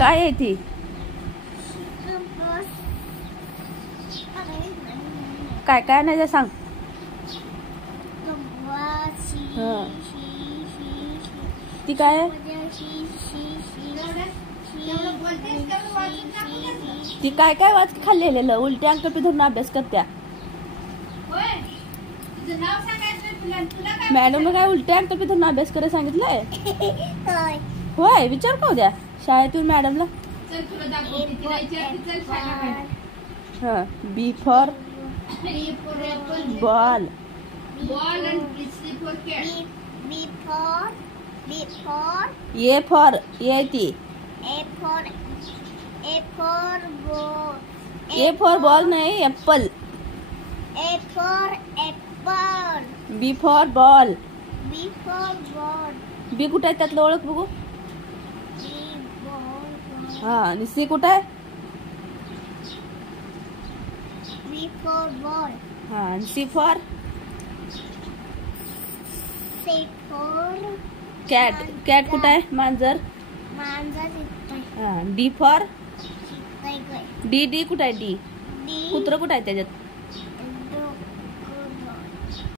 काय आहे ती? काय काय नाही सांग. ती काय आहे? ती काय काय वाच खाल्लेलं उलटे अंक पे धरून अभ्यास करत्या. मॅडम काय उलटे अंक पे धरून अभ्यास करायला सांगितलंय? होय, विचार का उद्या शाळेतून मॅडमला. हा, B for ball. A for a ती. ए फॉर बॉल नाही, apple. B for ball. B कुठे आहे त्यातलं ओळख बघू. हा, आणि सी कुठे आहे? हा, आणि सी फॉर कॅट. कॅट कुठे आहे? मांजर. हा, डी फॉर डी. डी कुठे आहे? डी कुत्र कुठे आहे त्याच्यात?